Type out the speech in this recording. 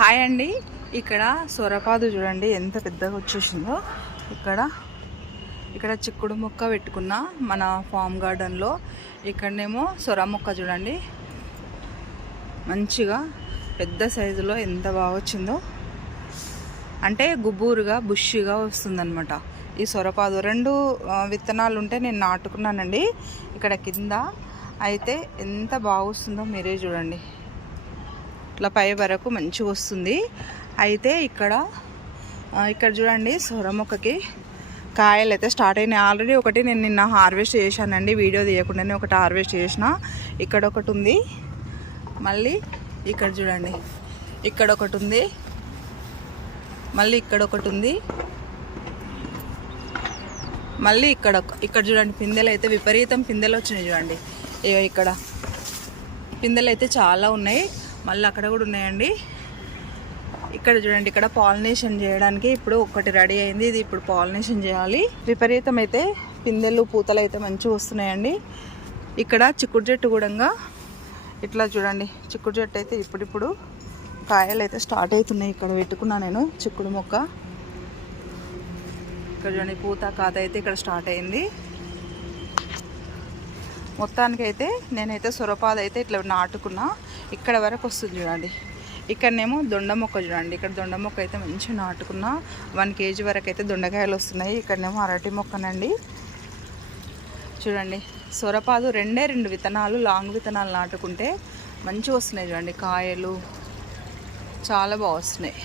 Hi అండి. ఇక్కడ సొరపాదు చూడండి ఎంత పెద్దగా వచ్చేసిందో. ఇక్కడ ఇక్కడ చిక్కుడు మొక్క పెట్టుకున్న మన ఫామ్ గార్డెన్లో. ఇక్కడనేమో సొర మొక్క చూడండి. మంచిగా పెద్ద సైజులో ఎంత బాగా వచ్చిందో. అంటే గుబ్బూరుగా బుష్గా వస్తుందన్నమాట. ఈ సొరపాదు రెండు విత్తనాలు ఉంటే నేను నాటుకున్నానండి. ఇక్కడ కింద అయితే ఎంత బాగా వస్తుందో మీరే చూడండి. ఇట్లా పై వరకు మంచిగా వస్తుంది. అయితే ఇక్కడ ఇక్కడ చూడండి సొర మొక్కకి కాయలు అయితే స్టార్ట్ అయినాయి. ఆల్రెడీ ఒకటి నేను నిన్న హార్వెస్ట్ చేశానండి. వీడియో తీయకుండానే ఒకటి హార్వెస్ట్ చేసిన. ఇక్కడ ఒకటి ఉంది. మళ్ళీ ఇక్కడ చూడండి. ఇక్కడ ఒకటి ఉంది. మళ్ళీ ఇక్కడ ఒకటి ఉంది. మళ్ళీ ఇక్కడ ఇక్కడ చూడండి పిందెలు అయితే విపరీతం పిందెలు వచ్చినాయి చూడండి. ఇక్కడ. పిందెలు అయితే చాలా ఉన్నాయి. మళ్ళీ అక్కడ కూడా ఉన్నాయండి. ఇక్కడ చూడండి ఇక్కడ పాలినేషన్ చేయడానికి ఇప్పుడు ఒకటి రెడీ అయింది. ఇది ఇప్పుడు పాలినేషన్ చేయాలి. విపరీతం అయితే పిందెలు పూతలు అయితే మంచిగా వస్తున్నాయండి. ఇక్కడ చిక్కుడు చెట్టు కూడా ఇట్లా చూడండి చిక్కుడు చెట్టు అయితే ఇప్పుడిప్పుడు కాయలు అయితే స్టార్ట్ అవుతున్నాయి. ఇక్కడ పెట్టుకున్నా నేను చిక్కుడు మొక్క. ఇక్కడ చూడండి పూత కాత అయితే ఇక్కడ స్టార్ట్ అయింది. మొత్తానికి అయితే నేనైతే సొరపాదు అయితే ఇట్లా నాటుకున్నా. ఇక్కడ వరకు వస్తుంది చూడండి. ఇక్కడనేమో దొండ మొక్క చూడండి. ఇక్కడ దొండ మొక్క అయితే మంచిగా నాటుకున్నా. వన్ కేజీ వరకు అయితే దొండకాయలు వస్తున్నాయి. ఇక్కడనేమో అరటి మొక్కనండి. చూడండి. సొరపాదు రెండే రెండు విత్తనాలు లాంగ్ విత్తనాలు నాటుకుంటే మంచిగా వస్తున్నాయి చూడండి. కాయలు చాలా బాగా వస్తున్నాయి.